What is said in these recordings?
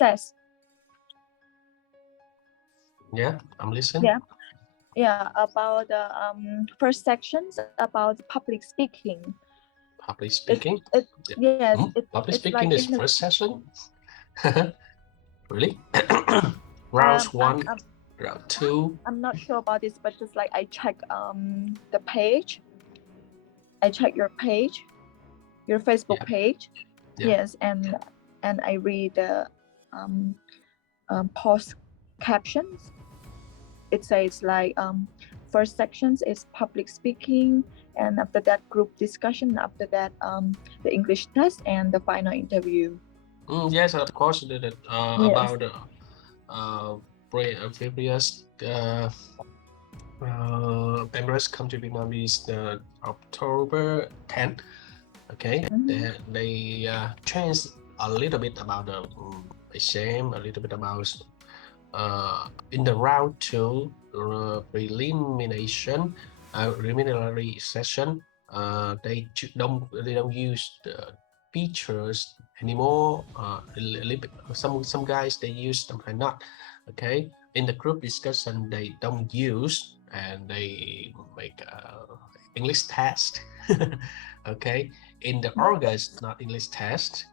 process. Yeah, I'm listening. Yeah, about the first sections about public speaking. Public speaking. Yes, public it's speaking like is first session. Really? Round one, round two. I'm not sure about this, but just like I check the page. I check your page, your Facebook page. Yes, and I read the post captions. It says like first sections is public speaking, and after that group discussion, after that the English test and the final interview. Yes, of course. About previous Emirates come to Vietnam is October 10th. Okay, they changed a little bit about the exam, a little bit about in the round two preliminary session. They don't use the features anymore. Some guys they use, sometimes not. Okay, in the group discussion they don't use, and they make English test. Okay, in the August not English test.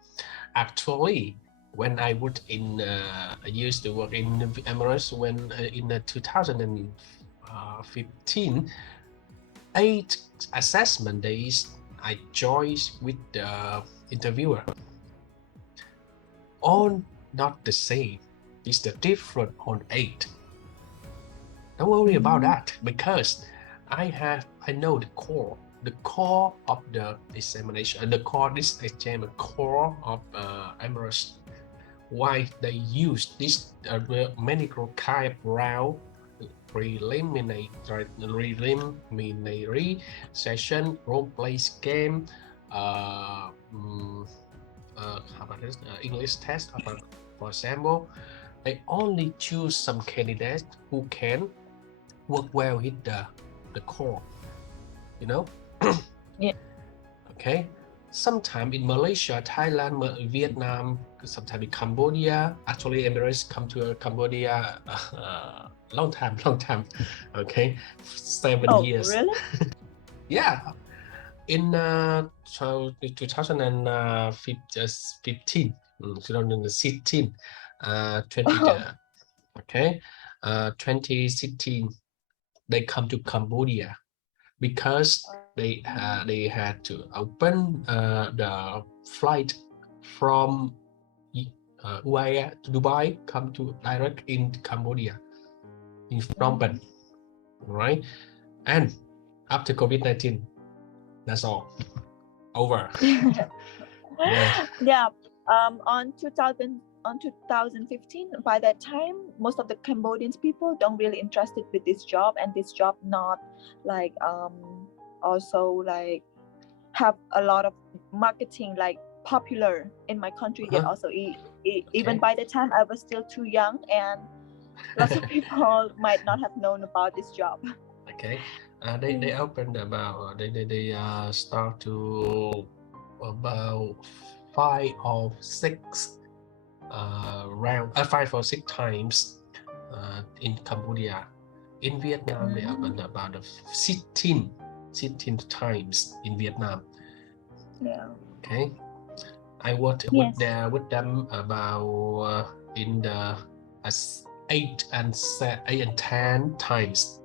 Actually, when I worked in, I used to work in Emirates when in 2015, 8 assessment days I joined with the interviewer. All not the same. It's the different on 8. Don't worry about that, because I know the core of the examination, the core of Emirates. Why they use this many kind of round preliminary session, role play game, how about this, English test. For example, they only choose some candidates who can work well with the core, you know. Yeah. Okay, sometime in Malaysia, Thailand, Vietnam, sometimes in Cambodia. Actually, Emirates come to Cambodia long time. Okay, 7 years. Really? Yeah, in 2015, 2016, 2016, they come to Cambodia because they had to open the flight from UAE to Dubai, come to direct in Cambodia, in Phnom Penh, right? And after COVID-19, that's all over. Yeah. On 2015, by that time, most of the Cambodian people don't really interested with this job, and this job not like also like have a lot of marketing like popular in my country yet also. Even by the time I was still too young, and lots of people might not have known about this job. Okay, they opened about they start to about 5 or 6 5 or 6 times in Cambodia. In Vietnam, they opened about 16 times in Vietnam. Yeah. Okay, I worked with them about in the 8 and 10 times.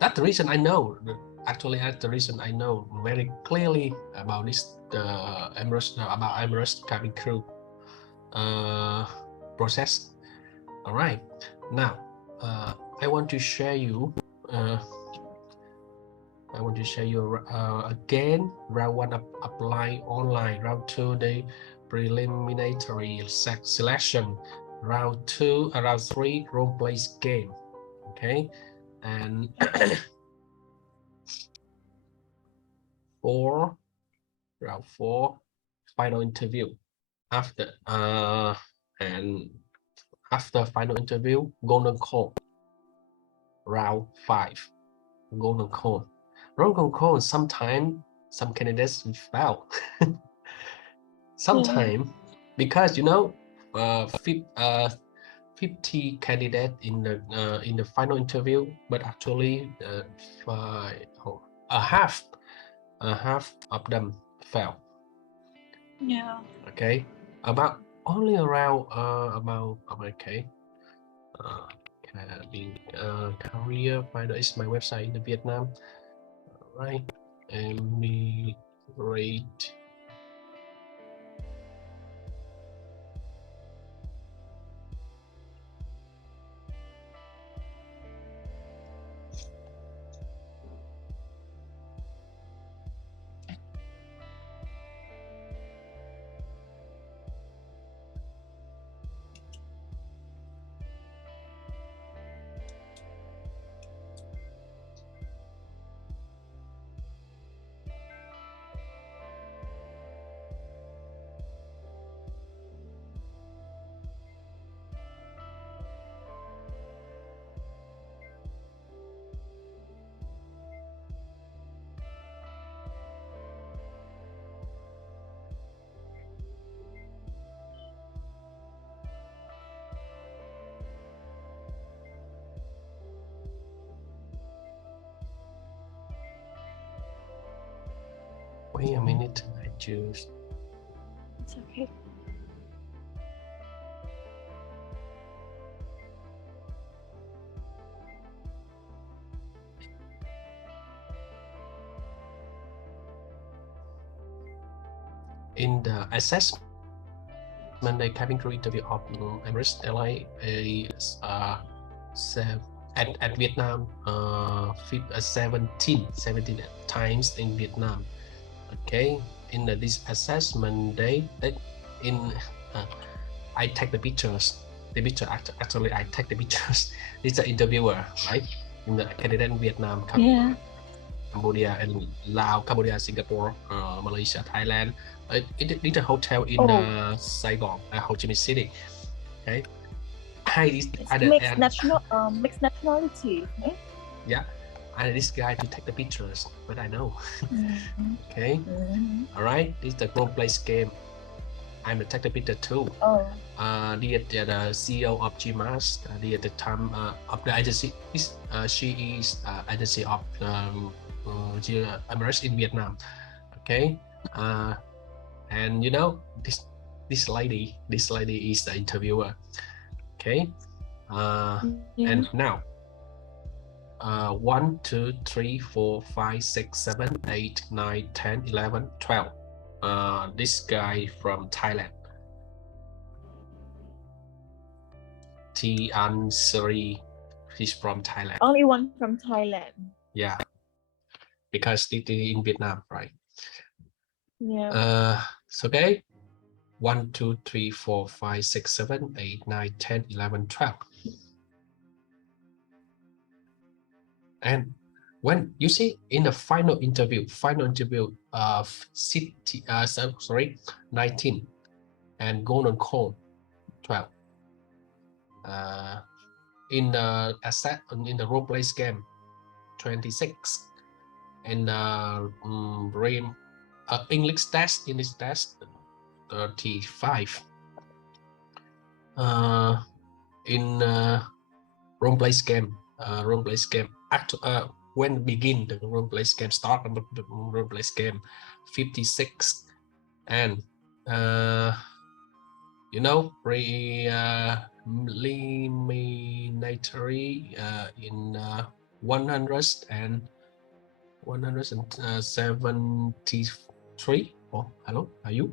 That's the reason I know. Actually, that's the reason I know very clearly about this Emirates cabin crew process. All right, now I want to share you. Again. Round 1 apply online. Round 2 the preliminary selection. Round 3 role play game. Okay, and 4 round 4 final interview. After final interview, golden call. Round 5 golden call. Golden call, sometimes some candidates fail. Sometimes because 50 candidates in the final interview, but actually half of them fail. Yeah. Okay, about only around okay. Career finder is my website in Vietnam. Right, Emirates. Wait a minute, I choose. It's okay. In the assessment, the cabin crew interview of Emirates Airlines is at Vietnam 17 times in Vietnam. Okay, in this assessment day, I take the pictures. Actually, I take the pictures. It's the interviewer, right? In the candidate in Vietnam, Cambodia and Laos, Cambodia, Singapore, Malaysia, Thailand. It's a hotel in Saigon, Ho Chi Minh City. Okay. Mixed nationality. Eh? Yeah, I need this guy to take the pictures, but I know. Okay. All right. This is the role play game. I'm the take the picture too. The CEO of GMAS, at the time of the agency, she is agency of Emirates in Vietnam. Okay, and you know this lady is the interviewer. Okay, and now 1, 2, 3, 4, 5, 6, 7, 8, 9, 10, 11, 12. This guy from Thailand. An Sri, he's from Thailand. Only one from Thailand. Yeah, because they in Vietnam, right? Yeah. So okay. 1, 2, 3, 4, 5, 6, 7, 8, 9, 10, 11, 12. And when you see in the final interview of 19 and Golden Cone 12. In the role play game 26, and English test in this test 35. In role play game when begin the role play game, start on the role play game 56, and you know, preliminary in 173. Oh, hello, are you?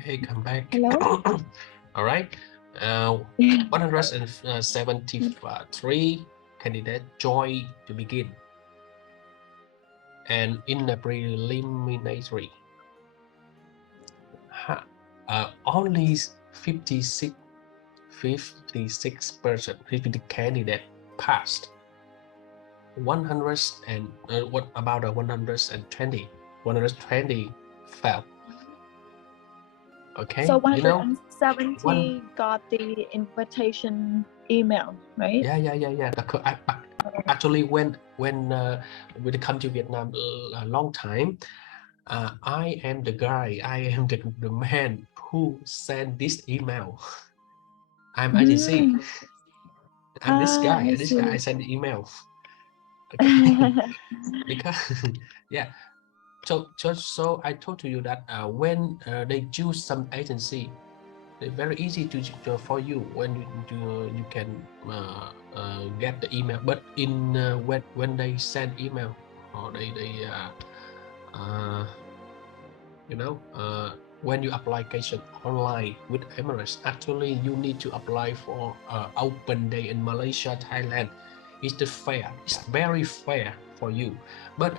Okay, come back. Hello? All right. 173 candidate join to begin. And in the preliminary, only 56% 50 candidate passed. 100 and what about the 120? 120 fell. Okay. So 170 you know, got the invitation email, right? Yeah. Actually, when we come to Vietnam a long time, I am the guy. I am the man who sent this email. I'm agency. I'm this guy. I send the email. Okay. Because yeah. So I told you that when they choose some agency, they're very easy to for you when you can get the email. But in when they send email or they when you application online with Emirates, actually you need to apply for open day in Malaysia, Thailand. It's fair. It's very fair for you. But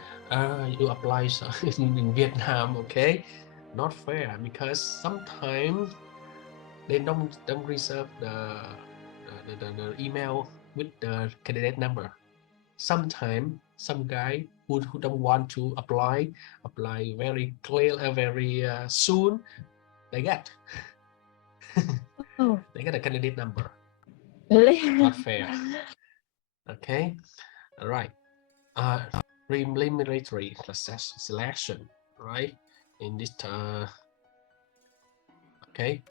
you apply in Vietnam, okay? Not fair, because sometimes they don't reserve the email with the candidate number. Sometimes some guy who don't want to apply very clear, very soon, they get they get a candidate number. Really? Not fair. Okay. All right. Preliminary selection, right? In this okay.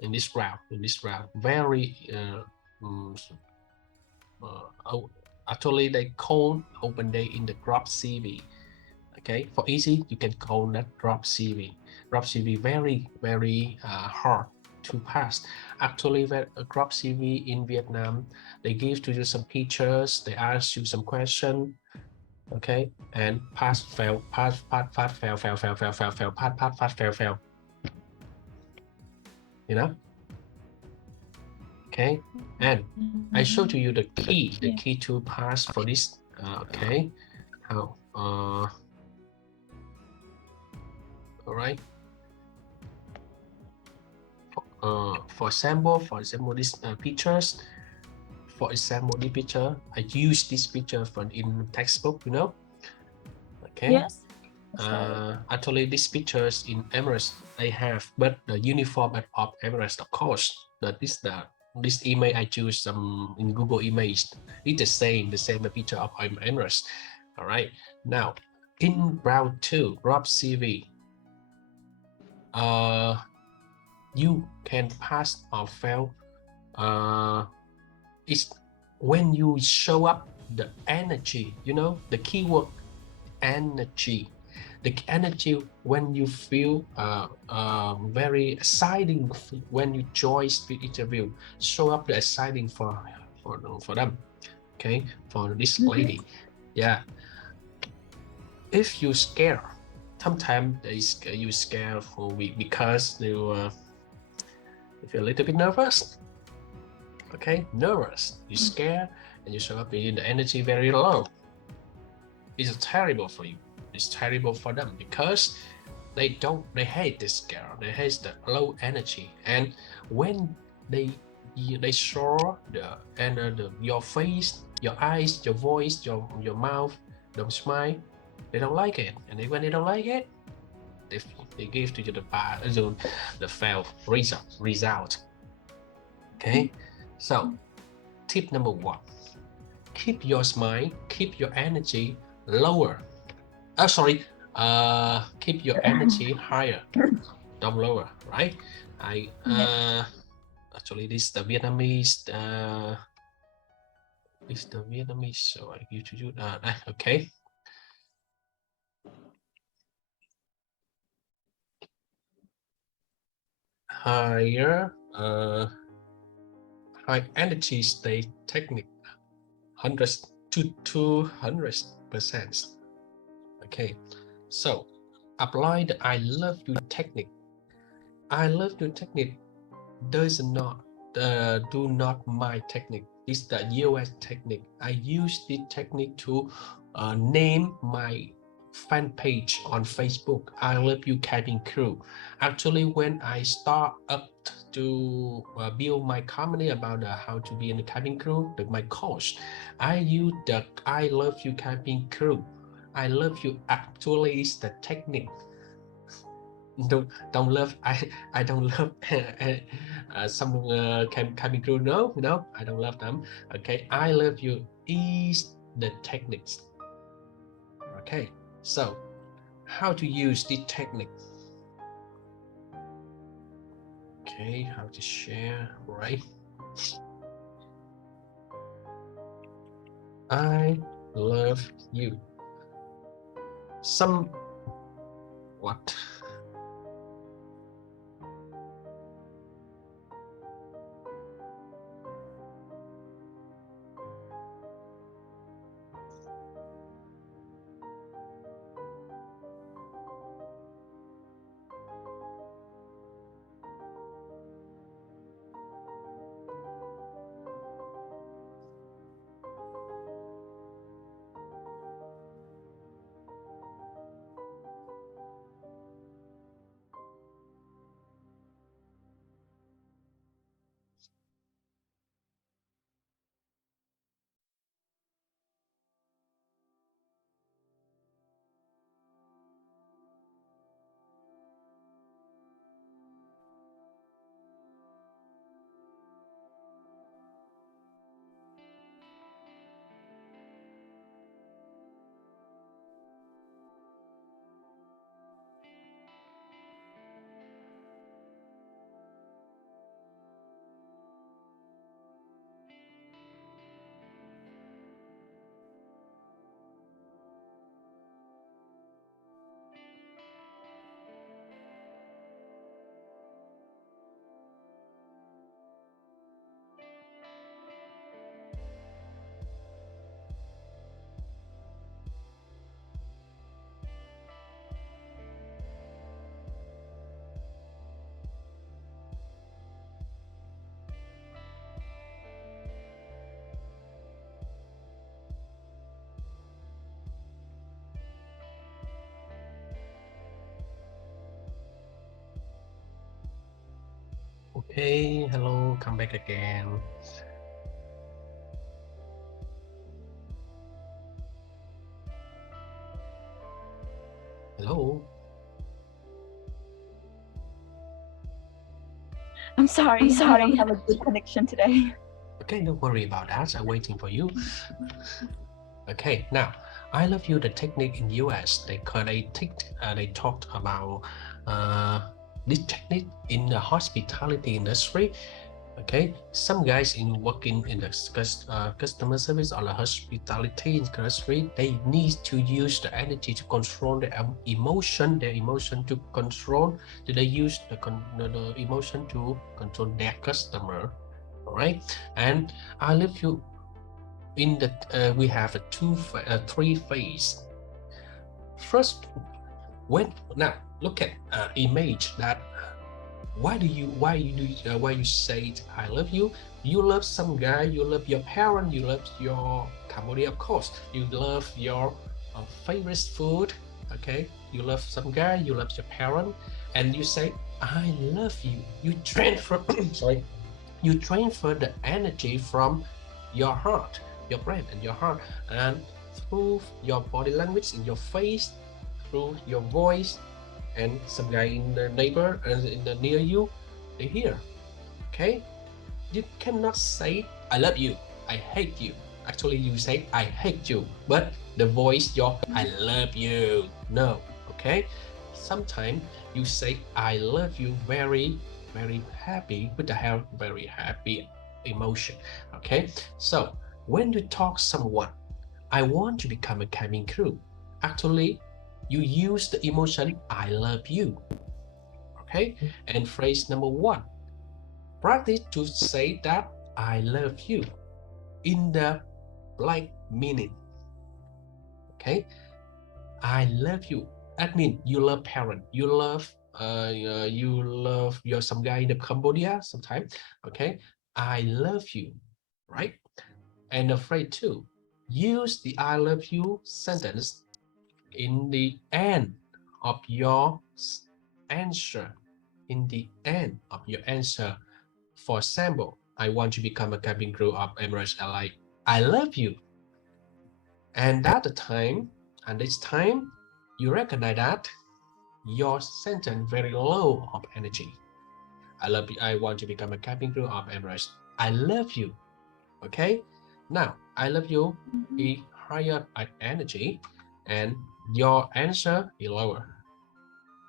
In this round, very actually they call open day in the drop CV. Okay, for easy you can call that drop CV. Drop CV very hard to pass. Actually, drop CV in Vietnam, they give to you some pictures, they ask you some question, okay, and pass fail, pass fail, fail. You know. Okay, and I showed you the key to pass for this. Okay, how all right. For example, this pictures. For example, this picture, I use this picture from in textbook. Okay. Yes. Actually, these pictures in Emirates I have, but the uniform of Emirates, of course, this image I choose in Google Image. It's the same picture of Emirates. All right. Now, in round 2, drop CV. You can pass or fail. It's when you show up the energy. The keyword energy. The energy when you feel very exciting when you join the interview. Show up the exciting for them. Okay, for this lady. Yeah. If you scare, sometimes you scare because you feel a little bit nervous. Okay, nervous. You scare and you show up in the energy very low. It's terrible for you. It's terrible for them because they hate this scare. They hate the low energy. And when they saw your face, your eyes, your voice, your mouth don't smile, they don't like it. And when they don't like it, they give to you the fail result. Okay, so tip number 1: keep your smile, keep your energy lower. Keep your energy higher, don't lower, right? Actually, this is the Vietnamese. So I give to you. Okay. Higher, high energy state technique, 100 to 200%. Okay, so apply the I love you technique. I love you technique does not do not my technique. It's the US technique. I use this technique to name my fan page on Facebook. I love you cabin crew. Actually, when I start up to build my company about how to be in the cabin crew, my course, I use the I love you cabin crew. I love you actually is the technique. Don't love I don't love some cabin crew. No, I don't love them. Okay, I love you is the techniques. Okay, so how to use the technique? Okay, how to share, right? I love you. Some what? Okay, hello, come back again. Hello. I'm sorry. I don't have a good connection today. Okay, don't worry about that. I'm waiting for you. Okay, now I love you. The technique in US, they talked about this technique in the hospitality industry. Okay, some guys in working in the customer service or the hospitality industry, they need to use the energy to control their emotion, to control. They use the emotion to control their customer. All right, and I love you. In the we have three phase. First, now look at image that why you say I love you. You love some guy, you love your parent, you love your Cambodia, of course, you love your favorite food. Okay, you love some guy, you love your parent, and you say I love you. You transfer sorry, you transfer the energy from your heart, your brain and your heart, and through your body language, in your face, through your voice, and some guy in the neighbor and in the near you, they hear. Okay, you cannot say I love you, I hate you. Actually, you say I hate you, but the voice your I love you. No, okay. Sometimes you say I love you very happy with the very happy emotion. Okay, so when you talk someone, I want to become a cabin crew. Actually, you use the emotion I love you. Okay, and phrase number one, practice to say that I love you in the like meaning. Okay, I love you. That means you love parent, you love your some guy in the Cambodia sometime. Okay, I love you, right? And phrase 2, use the I love you sentence in the end of your answer. In the end of your answer. For example, I want to become a cabin crew of Emirates Airlines. I love you. And at the time, and this time, you recognize that your sentence very low of energy. I love you. I want to become a cabin crew of Emirates. I love you. Okay. Now, I love you is higher energy, and your answer is lower.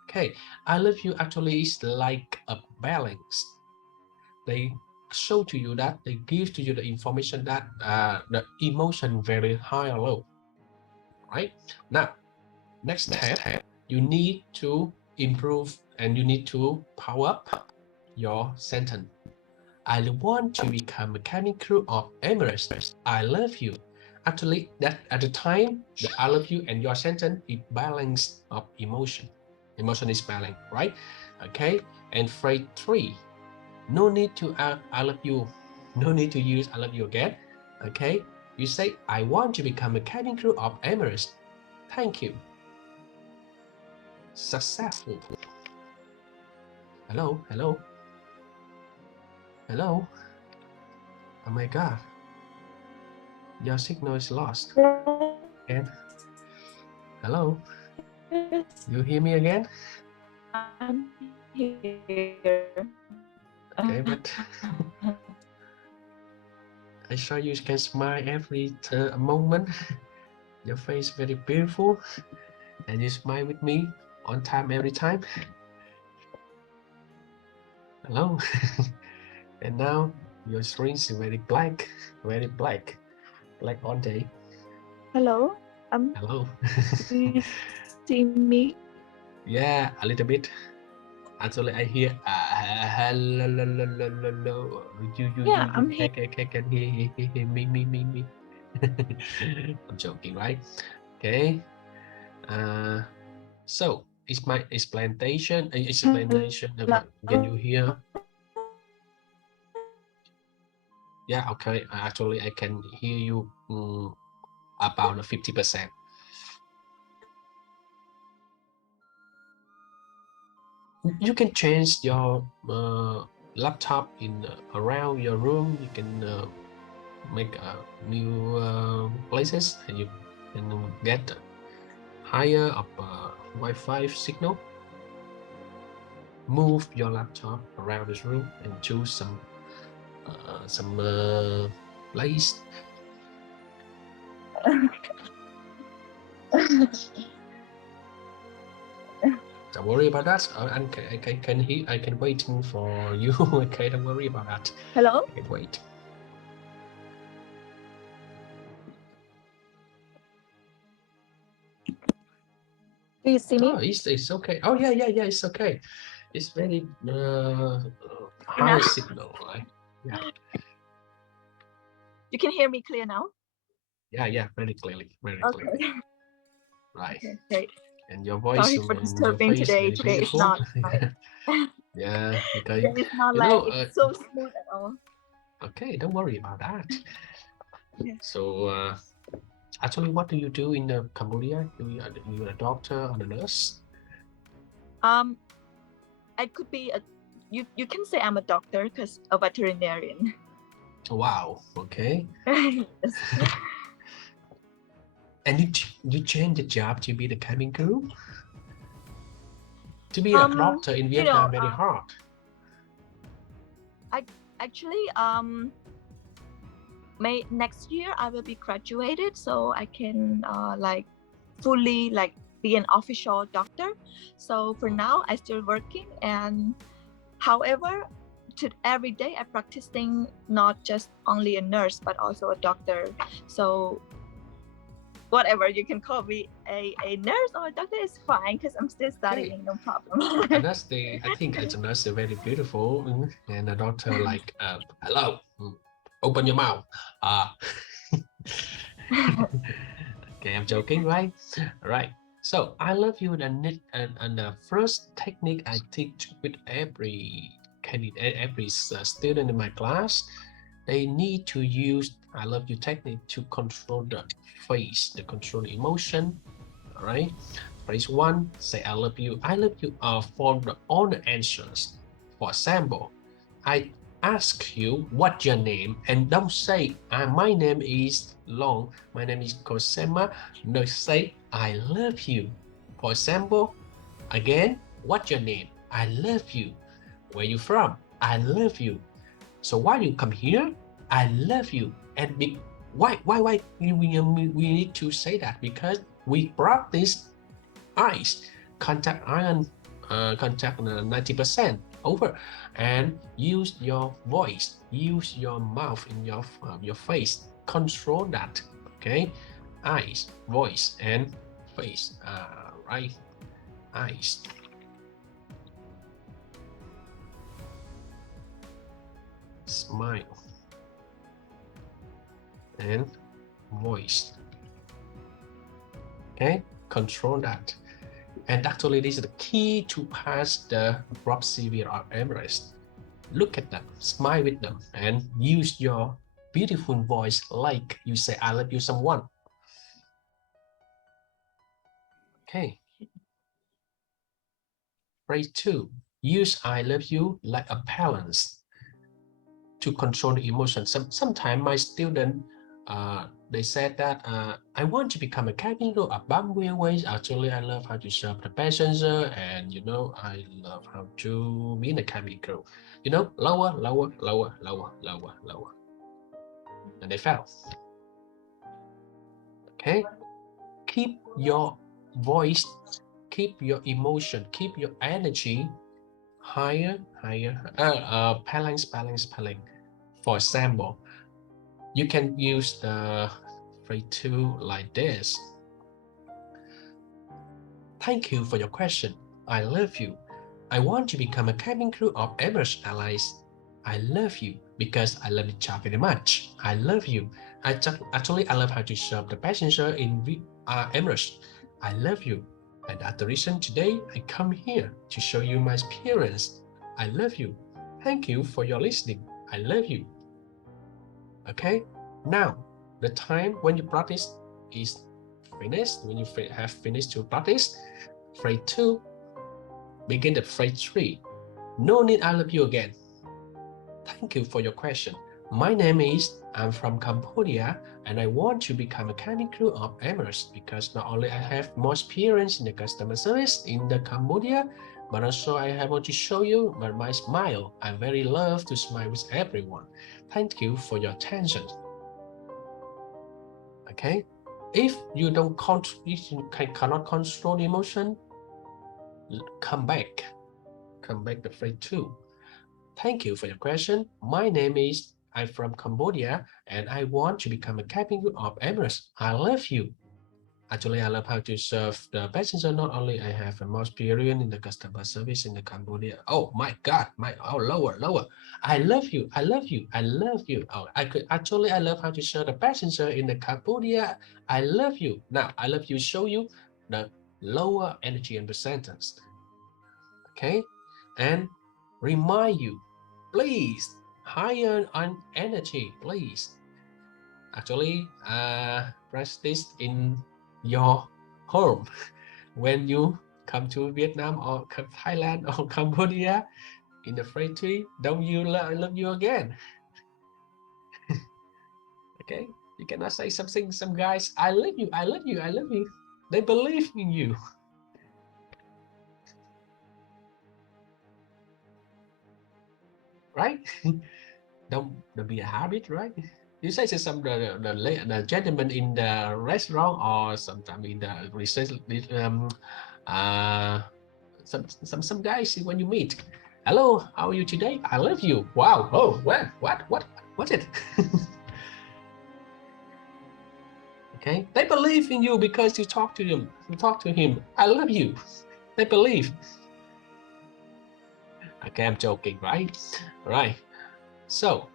Okay. I love you actually is like a balance. They show to you that they give to you the information that the emotion very high or low. Right. Now, next step, you need to improve and you need to power up your sentence. I want to become a cabin crew of Emirates. I love you. Actually, that at the time, the I love you and your sentence is balance of emotion. Emotion is balanced, right? Okay. And phrase 3, no need to I love you. No need to use I love you again. Okay. You say, I want to become a cabin crew of Emirates. Thank you. Successful. Hello, hello. Hello. Oh my God. Your signal is lost. And hello. You hear me again? I'm here. Okay, but I saw you can smile every moment. Your face very beautiful, and you smile with me on time every time. Hello. And now your screen is very black all day. Hello. Hello. Do you see me? Yeah, a little bit. Actually, I hear hello. Yeah, I'm here. Can hear me. I'm joking, right? Okay. So it's my explanation. About, can you hear? Yeah. Okay. Actually, I can hear you about 50%. You can change your laptop in around your room. You can make new places, and you can get higher up Wi-Fi signal. Move your laptop around this room and choose some place. Don't worry about that. I can wait for you. Okay, don't worry about that. Hello? I can wait. Do you see me? Oh, it's okay. Oh yeah, it's okay. It's very high signal, right? Yeah. You can hear me clear now? Yeah, very clearly. Right. Okay. And your voice. Sorry for disturbing today. Today is not like yeah, okay. it's not like it's so smooth at all. Okay, don't worry about that. Yeah. So actually, what do you do in Cambodia? You're a doctor or a nurse? I could be you can say I'm a doctor because a veterinarian. Wow. Okay. Yes. And you changed the job to be the cabin crew? To be a doctor in Vietnam, very hard. Actually, next year I will be graduated, so I can like fully like be an official doctor. So for now, I still working, and however, every day I practicing not just only a nurse but also a doctor. So whatever you can call me, a nurse or a doctor is fine because I'm still studying. Okay. No problem. And that's I think as a nurse is very beautiful, and a doctor like hello, open your mouth. Okay, I'm joking, right? Right. So I love you, and the first technique I teach with every candidate, every student in my class, they need to use I love you technique to control the face, to control the emotion. All right. Phrase 1, say I love you. I love you for all the answers. For example, I ask you what your name and don't say my name is long, my name is Kosema. No, say I love you. For example, again, what's your name? I love you. Where you from? I love you. So why you come here? I love you. And why we need to say that? Because we practice eyes contact iron contact 90% over, and use your voice, use your mouth in your face, control that. Okay, eyes, voice, and face. Right, eyes, smile, and voice. Okay, control that. And actually, this is the key to pass the drop CV or Emirates. Look at them, smile with them, and use your beautiful voice like you say I love you someone. Okay. Phrase 2, use I love you like a balance to control the emotion. Sometimes my student, they said that I want to become a cabin crew at Bamboo Airways. Actually, I love how to serve the passenger, and I love how to be in the cabin crew. Lower, lower, lower, lower, lower, lower, and they fell. Okay, keep your voice, keep your emotion, keep your energy higher, higher. Balance, balance, balance. For example, you can use the phrase 2 like this. Thank you for your question. I love you. I want to become a cabin crew of Emirates Airlines. I love you because I love the job very much. I love you. Actually, I love how to serve the passenger in Emirates. I love you. And that's the reason today I come here to show you my experience. I love you. Thank you for your listening. I love you. Okay, now the time when you practice is finished. When you have finished to practice phrase 2, begin the phrase 3. No need I love you again. Thank you for your question. My name is, I'm from Cambodia, and I want to become a cabin crew of Emirates because not only I have more experience in the customer service in the Cambodia, but also I want to show you my smile. I very love to smile with everyone. Thank you for your attention. Okay, if you cannot control the emotion, come back to phrase 2. Thank you for your question. My name is, I'm from Cambodia, and I want to become a cabin crew of Emirates. I love you. Actually, I love how to serve the passenger. Not only I have a more experience in the customer service in the Cambodia. Oh my God, lower. I love you. I love you. I love you. Oh, I love how to serve the passenger in the Cambodia. I love you. Now, I love you show you the lower energy in the sentence. Okay, and remind you, please, higher on energy, please. Actually, practice this in your home when you come to Vietnam or Thailand or Cambodia. In the phrase 3, don't you I love you again. Okay, you cannot say something. Some guys, I love you, I love you, I love you. They believe in you. Right? Don't be a habit, right? You say to some the gentleman in the restaurant or sometimes in the research some guys when you meet. Hello, how are you today? I love you. Wow. Oh, what's it? Okay, they believe in you because you talk to them. You talk to him. I love you. They believe. Okay, I'm joking, right? Right. So,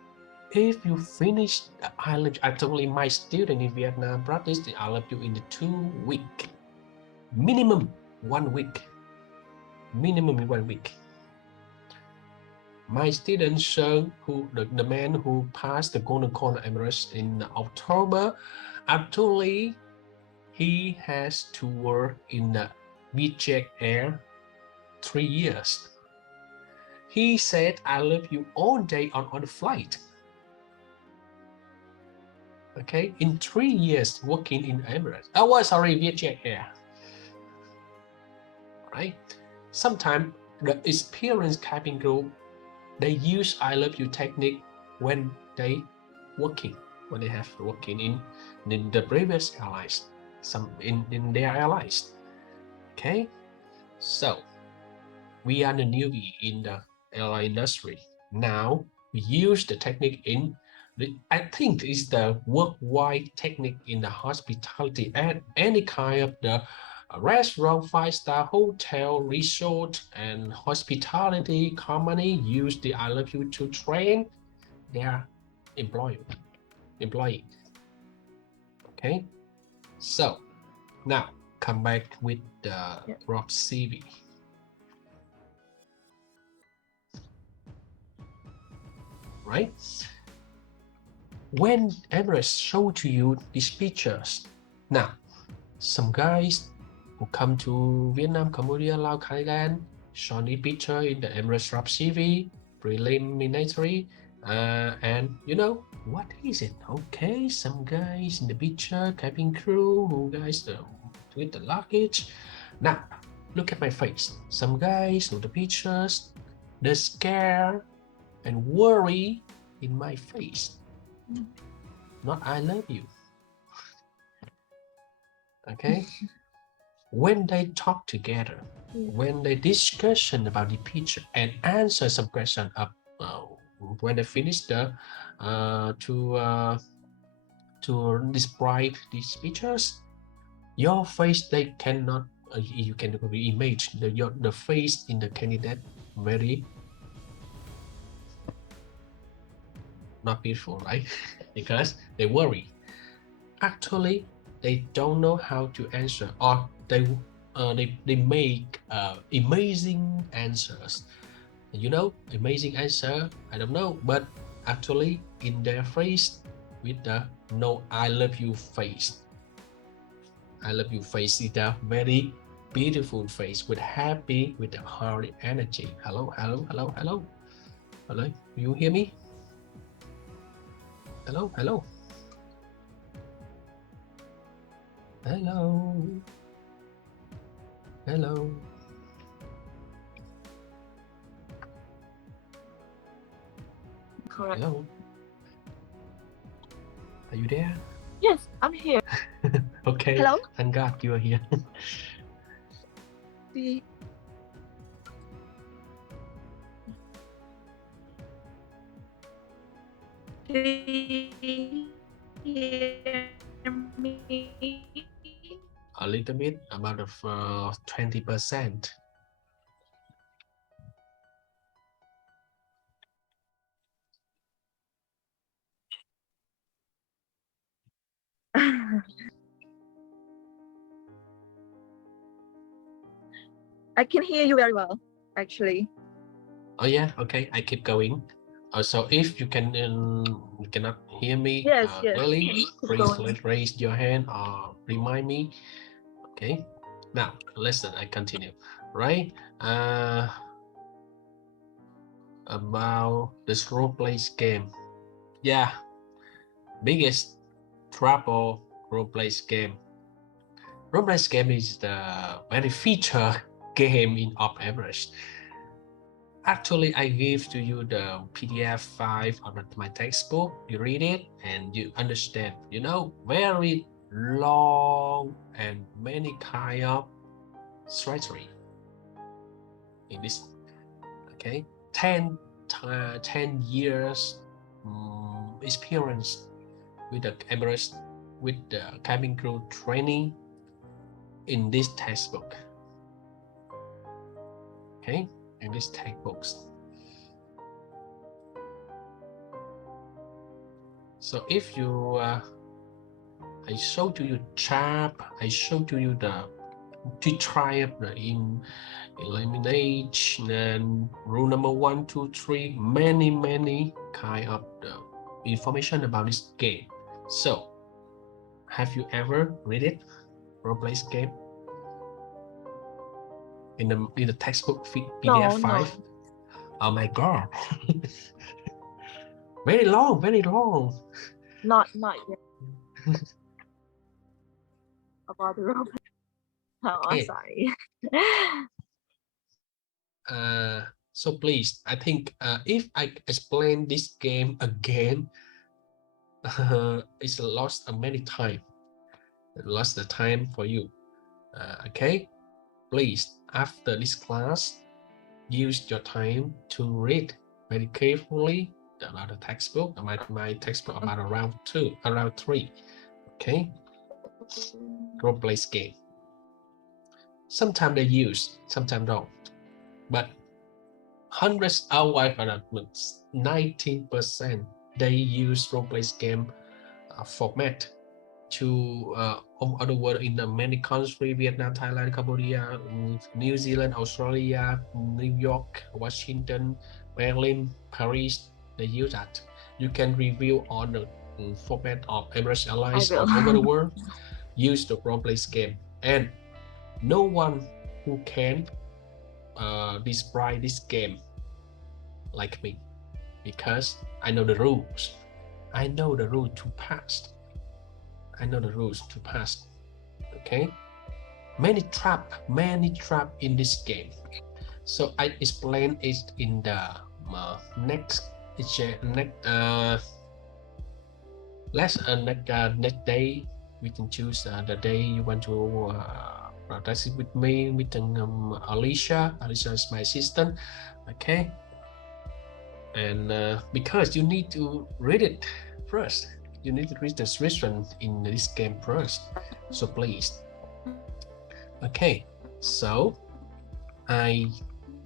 if you finish the I love you, actually my student in Vietnam practice the I love you in the 2 weeks. Minimum 1 week. Minimum in 1 week. My student Sean, the man who passed the Golden Corner Emirates in October, actually he has to work in the VJ Air 3 years. He said, I love you all day on the flight. Okay, in 3 years working in Emirates. Oh, sorry, VJ Air. Right? Sometimes the experienced cabin crew, they use I love you technique when they have working in the previous airlines, in their airlines. Okay, so we are the newbie in the airline industry. Now we use the technique in I think it's the worldwide technique in the hospitality and any kind of the restaurant, 5-star hotel, resort, and hospitality company use the I love you to train their employee. Okay, so now come back with the Rob CV. Right? When Emirates show to you these pictures, now some guys who come to Vietnam, Cambodia, Laos, Thailand, show the picture in the Emirates Rob CV, preliminary, and you know what is it? Okay, some guys in the picture, cabin crew, who guys with the luggage. Now look at my face. Some guys with the pictures, the scare and worry in my face. Not I love you. Okay. When they talk together, when they discussion about the picture and answer some question up when they finish the to describe these pictures, your face they cannot you can imagine the face in the candidate very not beautiful, right? Because they worry. Actually, they don't know how to answer, or they make amazing answers. You know, amazing answer. I don't know, but actually, in their face, with the no I love you face. I love you face is a very beautiful face with happy, with the heart energy. Hello, hello, hello, hello. Hello, you hear me? Hello, hello. Hello. Hello. Correct. Hello. Are you there? Yes, I'm here. Okay. Hello. Thank God you are here. Do you hear me? A little bit, about 20%. I can hear you very well, actually. Oh yeah, okay. I keep going. So if you cannot hear me Yes, clearly, please raise your hand or remind me. Okay. Now listen. I continue. Right. About this role play game. Yeah. Biggest trouble role play game. Role play game is the very feature game in of Everest. Actually, I give to you the PDF file of my textbook. You read it and you understand. You know, very long and many kind of strategy in this. Okay, 10 years experience with the Emirates, with the cabin crew training in this textbook. Okay, in these textbooks. So if you I show to you chart, I show to you the to try up in elimination and rule number 1, 2, 3, many kind of information about this game. So have you ever read it, role play game, in the textbook PDF 5? No. Oh my god. very long. Not yet. About the role play. Oh, Okay. sorry. So please, I think if I explain this game again, it's lost many time. Lost the time for you. Okay, please, after this class, use your time to read very carefully about the textbook. My textbook about around 3. Okay, role play game. Sometimes they use, sometimes don't, but hundreds hours, 19% they use role play game format to other world in many countries: Vietnam, Thailand, Cambodia, New Zealand, Australia, New York, Washington, Berlin, Paris. They use that. You can review on the format of Emirates Airlines all over the world. Use the role play game, and no one who can describe this game like me, because I know the rules. I know the rule to pass. I know the rules to pass. Okay, many trap in this game. So I explain it in the next next day. We can choose the day you want to practice with me, with Alicia. Alicia is my assistant. Okay, and because you need to read it first. You need to read the description in this game first. So please. Okay, so I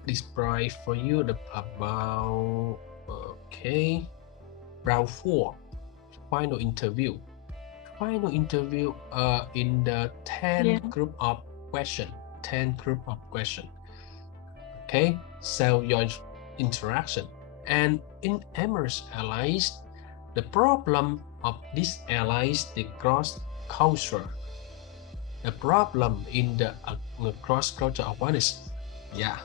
describe for you about round 4, final interview. Final interview in the 10 group of question. 10 group of question. Okay, so your interaction. And in Emirates Airlines, the problem of this airlines, the cross culture. The problem in the cross culture awareness. Yeah.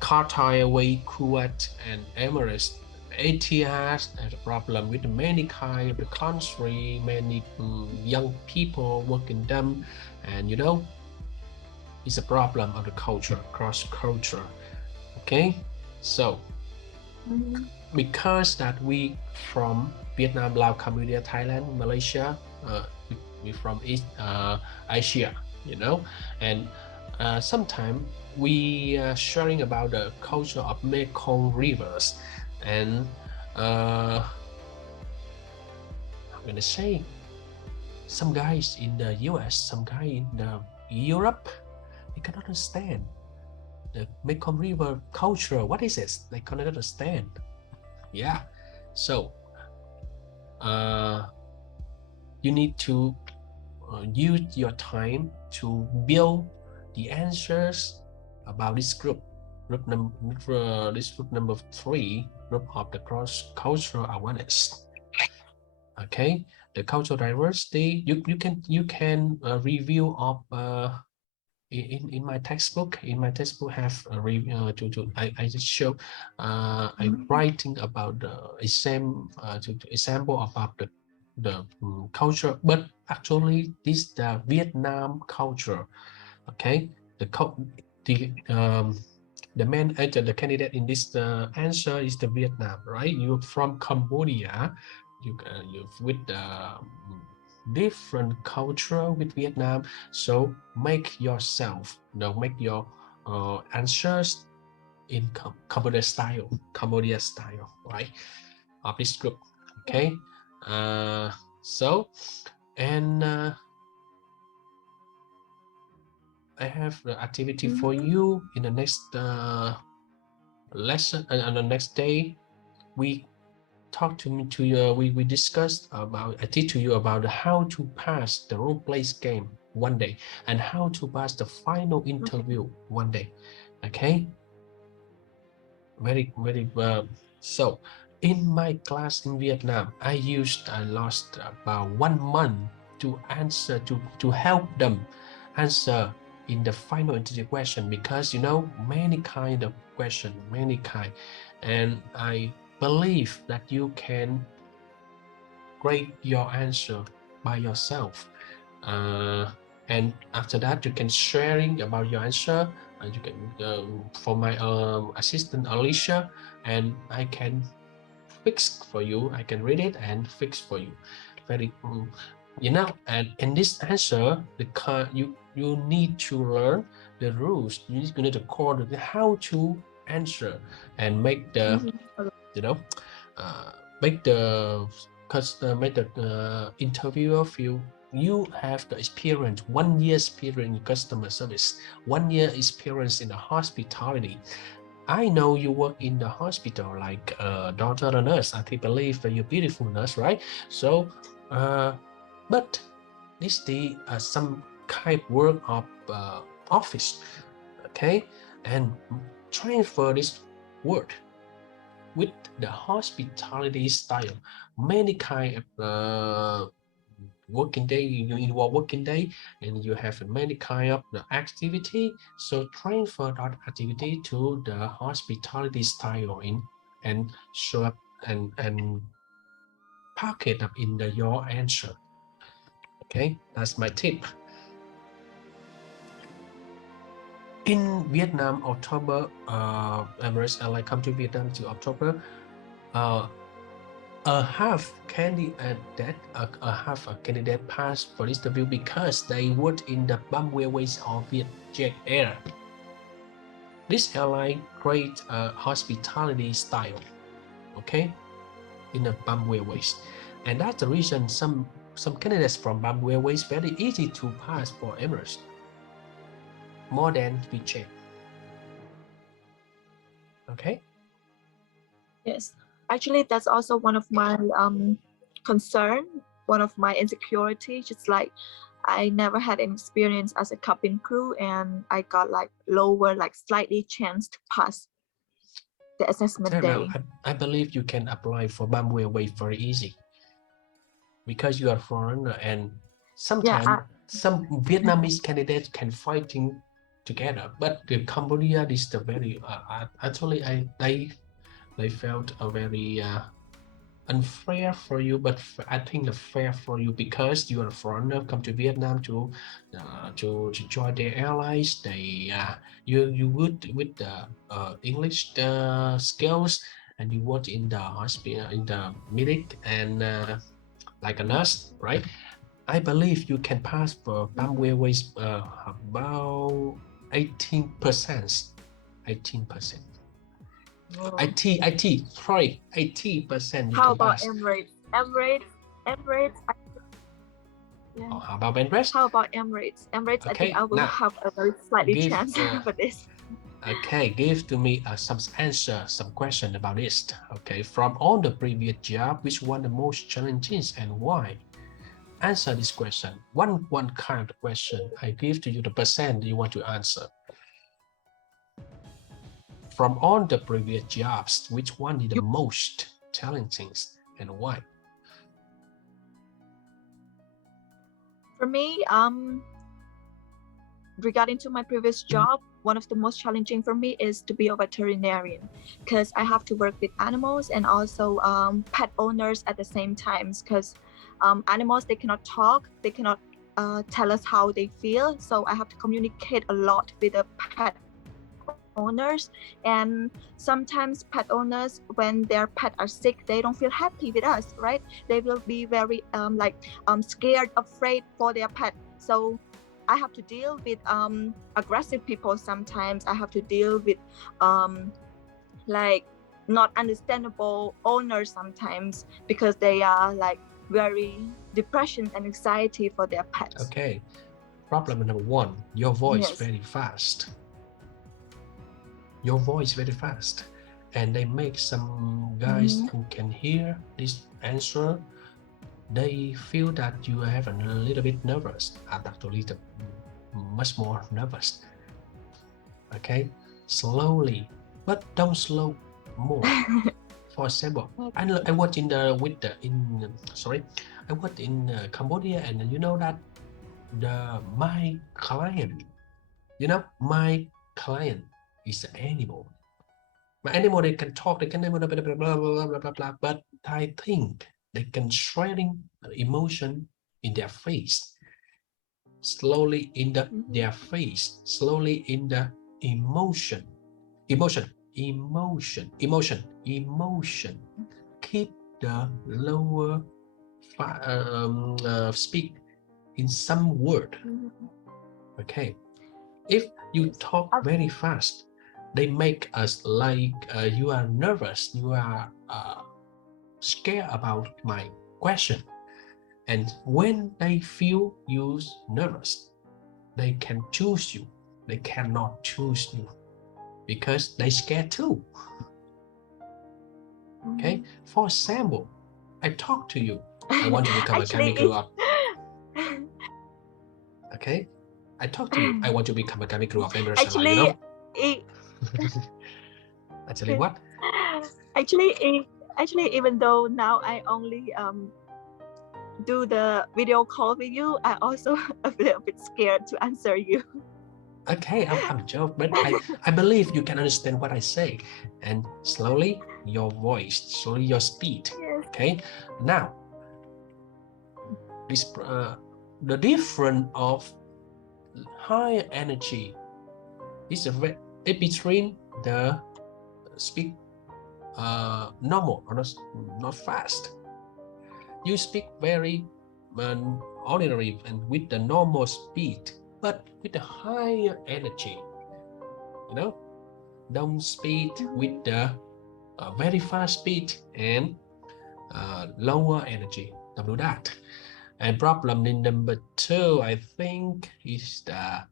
Qatar Airways, Kuwait, and Emirates, ATS has a problem with many kind of the country, many young people working them, and you know, it's a problem of the culture, cross culture. Okay, so because that we from Vietnam, Laos, Cambodia, Thailand, Malaysia, we from East Asia, you know, and sometimes we sharing about the culture of Mekong rivers, and I'm gonna say some guys in the US, some guy in the Europe, they cannot understand the Mekong River culture. What is it? They cannot understand. Yeah, so you need to use your time to build the answers about this group number 3, group of the cross cultural awareness. Okay, the cultural diversity, you can review of in my textbook. In my textbook have a review I just show I'm writing about the example about the culture, but actually this the Vietnam culture. Okay, the main agent, the candidate in this answer is the Vietnam, right? You're from Cambodia, you with different culture with Vietnam, so make yourself, make your answers in Cambodia style, right? Of this group. Okay, so and I have the activity for you in the next lesson, and on the next day we talked to me to you. We discussed about. I teach to you about how to pass the role play game one day and how to pass the final interview one day. Okay. Very so in my class in Vietnam, I lost about 1 month to answer to help them answer in the final interview question, because many kind of question, many kind, and I believe that you can grade your answer by yourself, and after that you can sharing about your answer. You can for my assistant Alicia, and I can fix for you. I can read it and fix for you. Very and in this answer, you need to learn the rules. You need to call how to answer and make the make the interviewer feel you have the experience, 1 year experience in customer service, 1 year experience in the hospitality. I know you work in the hospital like a doctor or nurse. I believe that you're beautiful nurse, right? So, but this the some kind of work of office, okay? And transfer this word with the hospitality style. Many kind of working day, you involve working day, and you have many kind of the activity. So transfer that activity to the hospitality style and show up and pack it up in your answer. Okay, that's my tip. In Vietnam, October, Emirates Airlines come to Vietnam to October. Half a candidate passed for this interview because they worked in the Bamboo Airways or Vietjet Air. This airline create a hospitality style, okay, in the Bamboo Airways, and that's the reason some candidates from Bamboo Airways very easy to pass for Emirates more than Vietjet. Okay. Yes. Actually, that's also one of my concern, one of my insecurities. Just like I never had an experience as a cabin crew, and I got like lower, like slightly chance to pass the assessment day. I believe you can apply for Bamboo Airways very easy because you are foreigner, and sometimes some Vietnamese candidates can fighting together, but the Cambodia is the very actually they felt a very unfair for you, but I think fair for you because you are a foreigner come to Vietnam to join their airlines. They you would with the English skills, and you work in the hospital in the medic and like a nurse, right? I believe you can pass for Bamboo Airways about 18%. 18%. Oh. 80%. How about Emirates? Yeah. Oh, how about Emirates? How about Emirates? Emirates, okay, I think I will have a very slightly chance for this. Okay, give to me some answer, some question about this. Okay, from all the previous job, which one the most challenging and why? Answer this question. One kind of question. I give to you the percent you want to answer. From all the previous jobs, which one is the most challenging and why? For me, regarding to my previous job, one of the most challenging for me is to be a veterinarian, because I have to work with animals and also pet owners at the same time, because animals, they cannot talk, they cannot tell us how they feel, so I have to communicate a lot with the pet owners. And sometimes pet owners, when their pet are sick, they don't feel happy with us, right? They will be very scared, afraid for their pet. So I have to deal with aggressive people sometimes. I have to deal with like not understandable owners sometimes, because they are like very depression and anxiety for their pets. Okay, problem number one, your voice very fast. Your voice very fast. and they make some guys who can hear this answer, they feel that you have a little bit nervous. Actually, much more nervous. Okay, slowly, but don't slow more. For example, I worked in Cambodia, and you know that my client is an animal. My animal, they can talk, they can blah, blah, blah, blah, blah, blah, blah, but I think they can shredding emotion in their face, slowly in their face, slowly in the emotion. Keep the lower speak in some word. Okay, if you talk very fast, they make us like you are nervous, you are scared about my question. And when they feel you nervous, they can choose you. They cannot choose you because they scared too. Okay, for example, I talk to you, I want to become a cabin crew of. Okay, I talk to you, I want to become a cabin crew of Emirates Airlines, you know. Actually, what? Actually, even though now I only do the video call with you, I also a little bit scared to answer you. Okay, I'm joking, but I believe you can understand what I say. And slowly your voice, slowly your speed. Yes. Okay, now this the difference of higher energy is between the speak normal or not fast. You speak very ordinary and with the normal speed, but with the higher energy. You know, don't speed with the very fast speed and lower energy. Don't do that. And problem number 2, I think, is the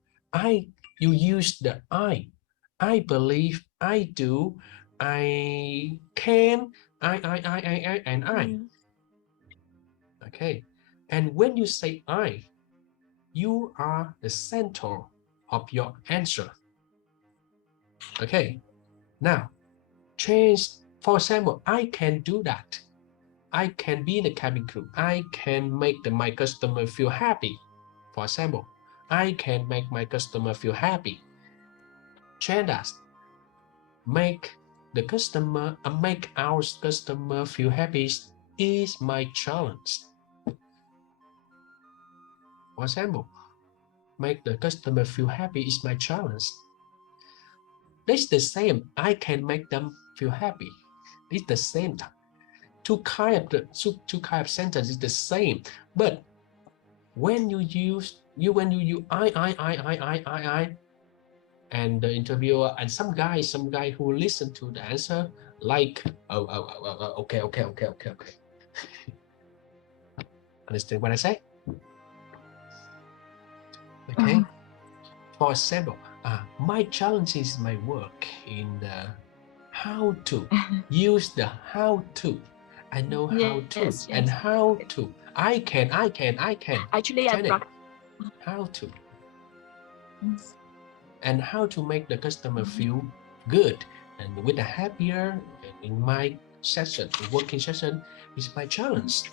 you use the I believe, I do, I can, and I. Okay, and when you say I, you are the center of your answer. Okay, now change. For example, I can do that. I can be in the cabin crew. I can make my customer feel happy. For example, I can make my customer feel happy. Change that. Make our customer feel happy is my challenge. For example, make the customer feel happy is my challenge. It's the same. I can make them feel happy. It's the same. Two kind of sentence is the same, but when you use I, and the interviewer and some guy who listen to the answer like okay. Understand what I say? Okay. For example, my challenge is my work in the how to use the how to. I know how to and how to. I can. Actually, how to. And how to make the customer feel good and with a happier. In my session, working session, is my challenge.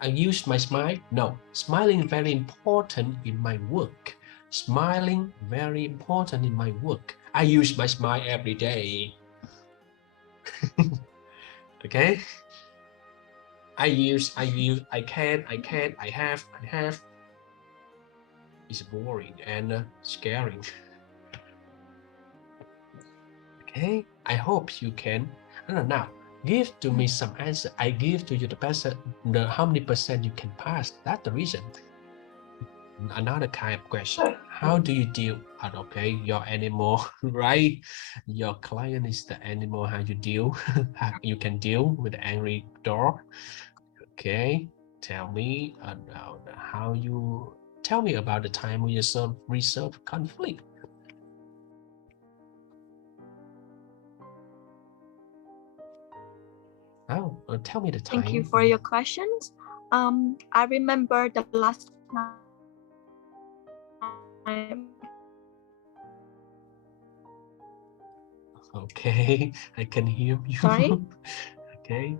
I use my smile. No, smiling very important in my work. Smiling very important in my work. I use my smile every day. Okay. I can, I have. It's boring and scary. Okay, I hope you can. Now, give to me some answer. I give to you how many percent you can pass. That's the reason. Another kind of question. How do you deal? Okay, your animal, right? Your client is the animal. How you deal? How you can deal with the angry dog. Okay, tell me about how you. Tell me about the time when you resolve conflict. Oh, tell me the time. Thank you for your questions. I remember the last time. Okay, I can hear you. Sorry? Okay,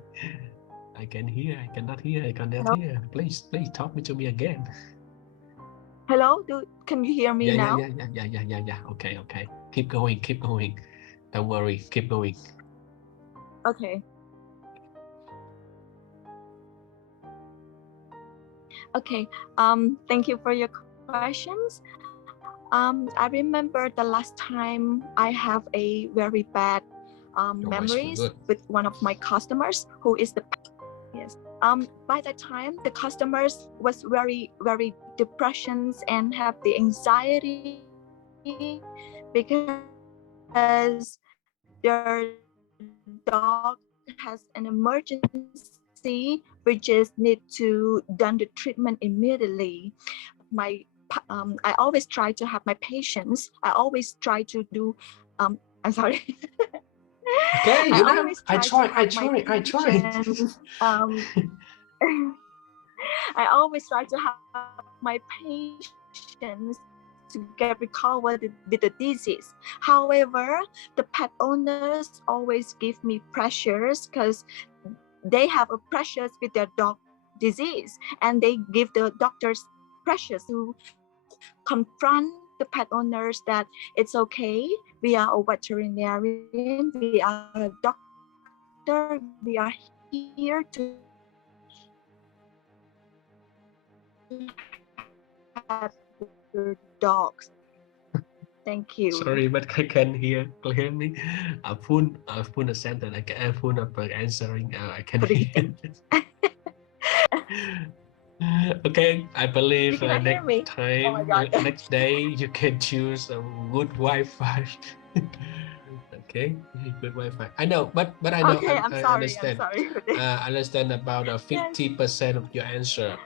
I can hear. I cannot hear. I cannot Hello? hear. Please talk me to me again. Hello? Can you hear me now? Yeah. Okay. Keep going. Don't worry. Keep going. Okay. Okay. Thank you for your questions. I remember the last time I have a very bad memories with one of my customers who is the yes. By that time, the customers was very depressions and have the anxiety because their dog has an emergency which is need to done the treatment immediately. I always try to have my patience. I always try to do I'm sorry. Okay, I try. I always try to have my patience to get recovered with the disease. However, the pet owners always give me pressures because they have a pressures with their dog disease, and they give the doctors pressures to confront the pet owners that it's okay. We are a veterinarian. We are a doctor. We are here to have your dogs. Thank you. Sorry, but I can't hear clearly. I put a sentence. I put up answering. I can hear. Okay, I believe next time, next day, you can choose a good Wi-Fi. Okay, good Wi-Fi. I know, but I know. Okay, I sorry. understand. I'm sorry for this. Understand about 50% of your answer.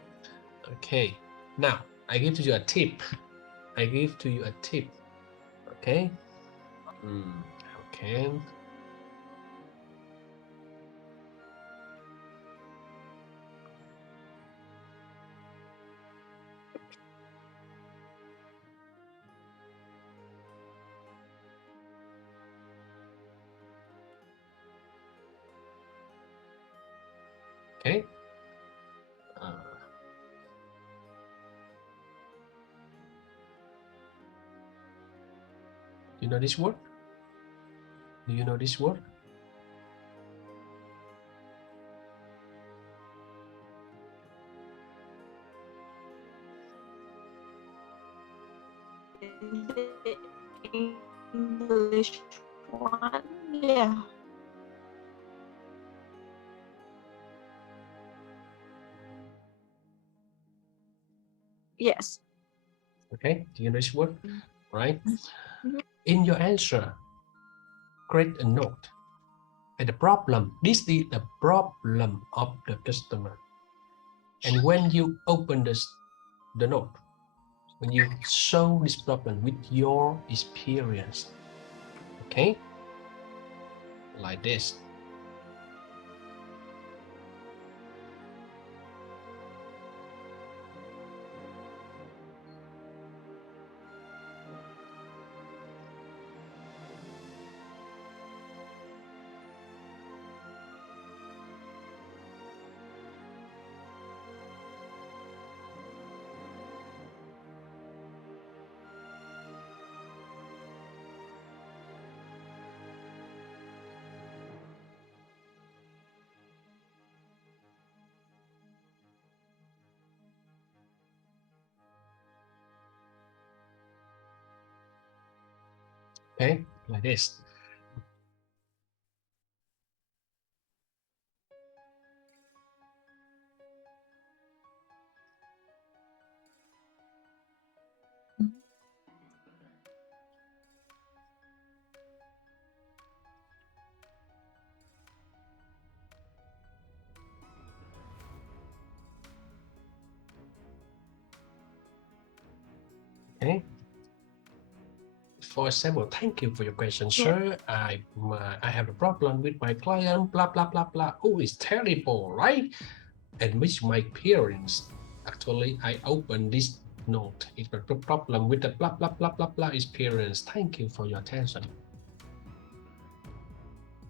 Okay, now I give to you a tip. Okay. Okay. Okay. You know this word? Do you know this word? English one, yeah. Yes. Okay, do you know this word? Right? In your answer, create a note. And the problem, this is the problem of the customer. And when you open the note, when you show this problem with your experience, okay, like this. Okay, like this. Okay. For example, thank you for your question, sir. I have a problem with my client, blah, blah, blah, blah. Oh, it's terrible, right? And with my parents, actually, I opened this note. It's a problem with the blah, blah, blah, blah, blah experience. Thank you for your attention.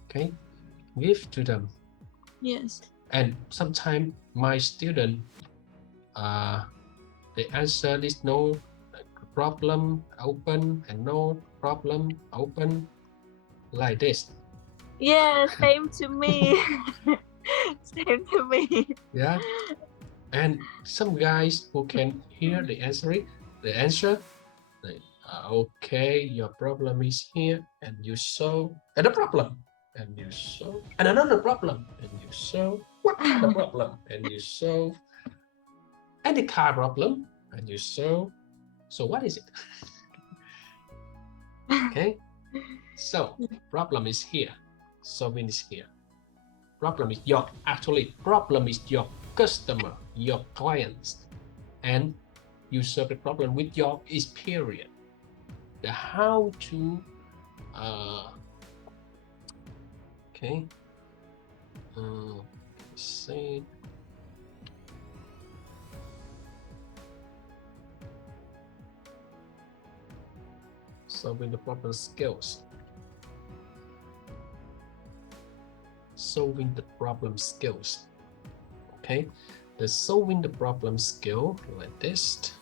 Okay, give to them. Yes. And sometimes my student, they answer this no problem, open, and no problem, open, like this. Yeah, same to me. Same to me. Yeah. And some guys who can hear the answer, they, okay, your problem is here, and you solve and the problem, and you solve, and another problem, and you solve what other problem, and you solve any car problem, and you solve. So what is it? Okay, so problem is here, solving is here. Problem is your problem is your customer, your clients, and you solve the problem with your experience. The how to okay, say solving the problem skills. Solving the problem skills. Okay, the solving the problem skill like this.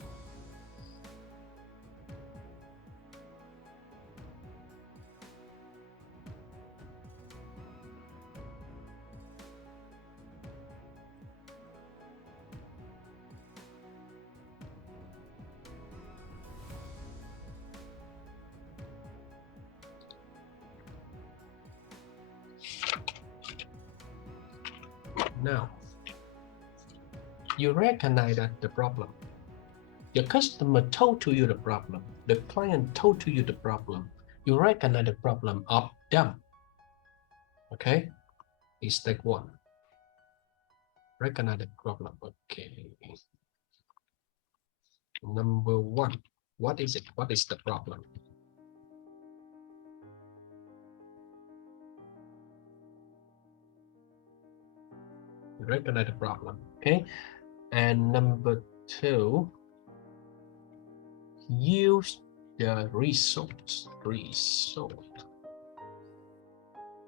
Now, you recognize that the problem. Your customer told to you the problem. The client told to you the problem. You recognize the problem of them. Okay, it's step one. Recognize the problem. Okay. Number one, what is it? What is the problem? Recognize the problem. Okay, and number two, use the resource.